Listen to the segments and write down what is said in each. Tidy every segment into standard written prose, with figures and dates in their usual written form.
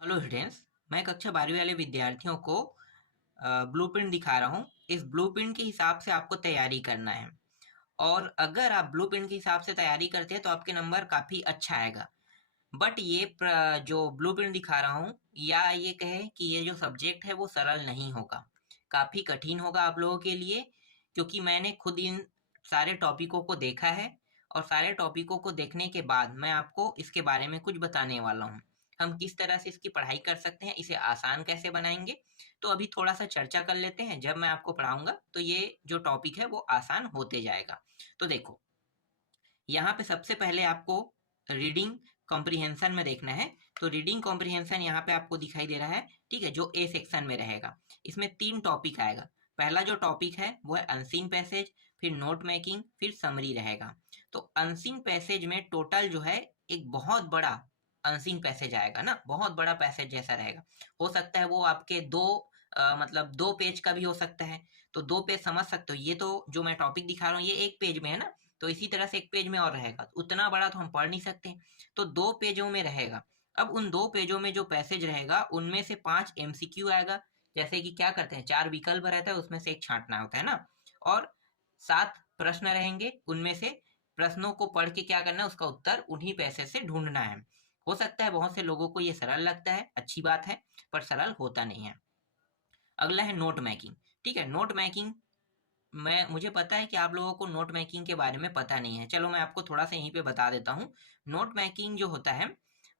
Hello students. मैं कक्षा 12वीं वाले विद्यार्थियों को ब्लूप्रिंट दिखा रहा हूँ। इस ब्लूप्रिंट के हिसाब से आपको तैयारी करना है और अगर आप ब्लूप्रिंट के हिसाब से तैयारी करते हैं तो आपके नंबर काफ़ी अच्छा आएगा। बट जो ब्लूप्रिंट दिखा रहा हूँ या ये कहे कि ये जो सब्जेक्ट है वो सरल नहीं होगा, काफ़ी कठिन होगा आप लोगों के लिए, क्योंकि मैंने खुद इन सारे टॉपिकों को देखा है और सारे टॉपिकों को देखने के बाद मैं आपको इसके बारे में कुछ बताने वाला हूँ। हम किस तरह से इसकी पढ़ाई कर सकते हैं, इसे आसान कैसे बनाएंगे। तो अभी थोड़ा सा चर्चा कर लेते हैं। जब मैं आपको पढ़ाऊंगा तो ये जो टॉपिक है वो आसान होते जाएगा। तो देखो, यहाँ पे सबसे पहले आपको रीडिंग कॉम्प्रिहेंशन में देखना है। तो रीडिंग कॉम्प्रिहेंशन यहाँ पे आपको दिखाई दे रहा है, ठीक है, जो ए सेक्शन में रहेगा। इसमें 3 टॉपिक आएगा। पहला जो टॉपिक है वो है अनसीन पैसेज, फिर नोट मेकिंग, फिर समरी रहेगा। तो अनसीन पैसेज में टोटल जो है एक बहुत बड़ा अनसीन पैसेज आएगा ना, बहुत बड़ा पैसेज जैसा रहेगा। हो सकता है वो आपके मतलब 2 पेज का भी हो सकता है। तो 2 पेज समझ सकते हो, ये तो जो मैं टॉपिक दिखा रहा हूँ ये 1 पेज में है ना, तो इसी तरह से 1 पेज में और रहेगा। तो उतना बड़ा तो हम पढ़ नहीं सकते, तो 2 पेजों में रहेगा। अब उन 2 पेजों में जो पैसेज रहेगा उनमें से 5 एमसीक्यू आएगा। जैसे कि क्या करते हैं, 4 विकल्प रहता है, उसमें से एक छांटना होता है ना, और 7 प्रश्न रहेंगे। उनमें से प्रश्नों को पढ़ के क्या करना है, उसका उत्तर उन्हीं पैसेज से ढूंढना है। हो सकता है बहुत से लोगों को ये सरल लगता है, अच्छी बात है, पर सरल होता नहीं है। अगला है नोट मेकिंग। ठीक है, नोट मेकिंग, मैं मुझे पता है कि आप लोगों को नोट मेकिंग के बारे में पता नहीं है। चलो मैं आपको थोड़ा सा यहीं पे बता देता हूँ। नोट मेकिंग जो होता है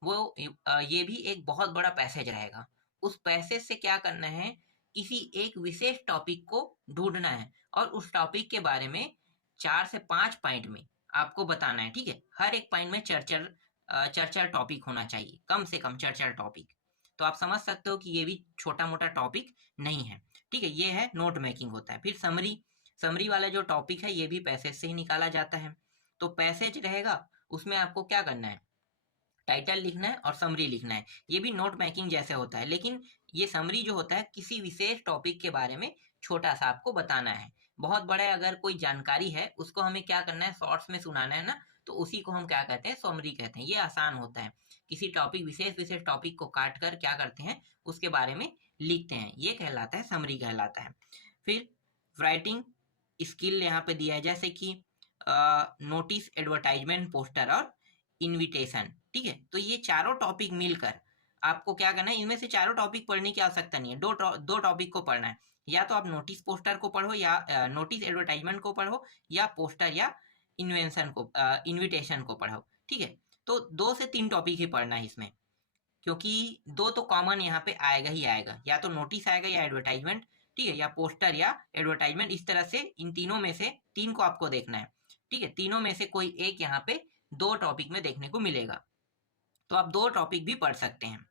वो ये भी एक बहुत बड़ा पैसेज रहेगा। उस पैसेज से क्या करना है, किसी एक विशेष टॉपिक को ढूंढना है और उस टॉपिक के बारे में 4 से 5 पॉइंट में आपको बताना है। ठीक है, हर एक पॉइंट में चर्चा टॉपिक होना चाहिए, कम से कम चर्चा टॉपिक। तो आप समझ सकते हो कि ये भी छोटा मोटा टॉपिक नहीं है। ठीक है, ये है नोट मेकिंग होता है। फिर समरी, समरी वाला जो टॉपिक है ये भी पैसेज से ही निकाला जाता है। तो पैसेज रहेगा, उसमें आपको क्या करना है, टाइटल लिखना है और समरी लिखना है। ये भी नोट मेकिंग जैसे होता है, लेकिन ये समरी जो होता है किसी विशेष टॉपिक के बारे में छोटा सा आपको बताना है। बहुत बड़े अगर कोई जानकारी है उसको हमें क्या करना है, शॉर्ट्स में सुनाना है ना, तो उसी को हम क्या कहते हैं, समरी कहते हैं। ये आसान होता है। किसी टॉपिक विशेष विशेष टॉपिक को काट कर क्या करते हैं, उसके बारे में लिखते हैं, ये कहलाता है समरी कहलाता है। फिर राइटिंग स्किल यहाँ पे दिया है, जैसे कि नोटिस, एडवर्टाइजमेंट, पोस्टर और इनविटेशन। ठीक है, तो ये चारों टॉपिक मिलकर आपको क्या करना है, इनमें से चारों टॉपिक पढ़ने की आवश्यकता नहीं है, दो टॉपिक को पढ़ना है। या तो आप नोटिस पोस्टर को पढ़ो, या नोटिस एडवर्टाइजमेंट को पढ़ो, या पोस्टर या इन्वेंशन को इनविटेशन को पढ़ो। ठीक है, तो 2 से 3 टॉपिक ही पढ़ना है इसमें, क्योंकि 2 तो कॉमन यहाँ पे आएगा ही आएगा, या तो नोटिस आएगा या एडवर्टाइजमेंट। ठीक है, या पोस्टर या एडवर्टाइजमेंट, इस तरह से इन तीनों में से 3 को आपको देखना है। ठीक है, तीनों में से कोई एक यहाँ पे 2 टॉपिक में देखने को मिलेगा, तो आप 2 टॉपिक भी पढ़ सकते हैं।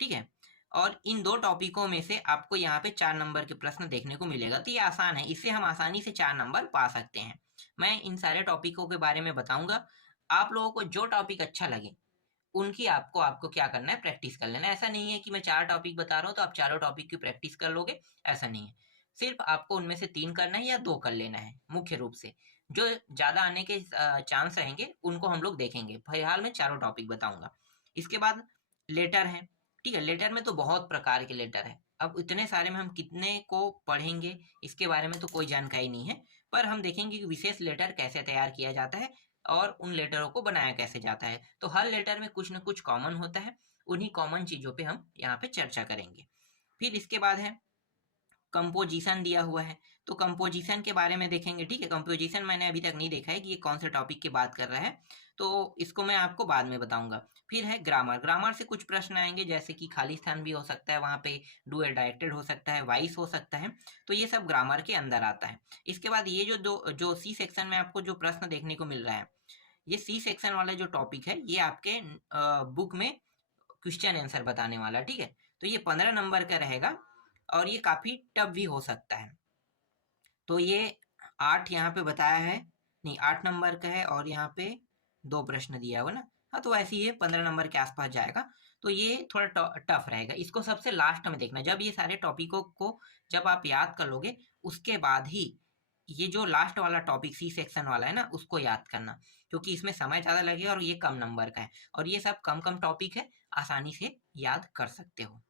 ठीक है, और इन 2 टॉपिकों में से आपको यहाँ पे 4 नंबर के प्रश्न देखने को मिलेगा। तो ये आसान है, इससे हम आसानी से 4 नंबर पा सकते हैं। मैं इन सारे टॉपिकों के बारे में बताऊंगा। आप लोगों को जो टॉपिक अच्छा लगे उनकी आपको आपको क्या करना है, प्रैक्टिस कर लेना है। ऐसा नहीं है कि मैं 4 टॉपिक बता रहा हूँ तो आप चारों टॉपिक की प्रैक्टिस कर लोगे, ऐसा नहीं है। सिर्फ आपको उनमें से 3 करना है या 2 कर लेना है मुख्य रूप से। जो ज़्यादा आने के चांस रहेंगे उनको हम लोग देखेंगे। फिलहाल मैं चारों टॉपिक बताऊंगा। इसके बाद लेटर है। ठीक है, लेटर में तो बहुत प्रकार के लेटर है। अब इतने सारे में हम कितने को पढ़ेंगे, इसके बारे में तो कोई जानकारी नहीं है, पर हम देखेंगे कि विशेष लेटर कैसे तैयार किया जाता है और उन लेटरों को बनाया कैसे जाता है। तो हर लेटर में कुछ ना कुछ कॉमन होता है, उन्हीं कॉमन चीज़ों पे हम यहाँ पे चर्चा करेंगे। फिर इसके बाद है कंपोजिशन दिया हुआ है, तो कंपोजिशन के बारे में देखेंगे। ठीक है, कंपोजिशन मैंने अभी तक नहीं देखा है कि ये कौन से टॉपिक की बात कर रहा है, तो इसको मैं आपको बाद में बताऊंगा। फिर है ग्रामर, ग्रामर से कुछ प्रश्न आएंगे, जैसे कि खाली स्थान भी हो सकता है वहाँ पे, डू डायरेक्टेड हो सकता है, वाइस हो सकता है, तो ये सब ग्रामर के अंदर आता है। इसके बाद ये जो सी सेक्शन में आपको जो प्रश्न देखने को मिल रहा है, ये सी सेक्शन वाला जो टॉपिक है ये आपके बुक में क्वेश्चन आंसर बताने वाला। ठीक है, तो ये 15 नंबर का रहेगा और ये काफ़ी टफ भी हो सकता है। तो ये 8 यहाँ पे बताया है, नहीं 8 नंबर का है और यहाँ पे 2 प्रश्न दिया हुआ ना। हाँ, तो ऐसे ही ये 15 नंबर के आसपास जाएगा। तो ये थोड़ा टफ रहेगा, इसको सबसे लास्ट में देखना। जब ये सारे टॉपिकों को जब आप याद कर लोगे उसके बाद ही ये जो लास्ट वाला टॉपिक सी सेक्शन वाला है ना उसको याद करना, क्योंकि इसमें समय ज़्यादा लगेगा और ये कम नंबर का है और ये सब कम कम टॉपिक है आसानी से याद कर सकते हो।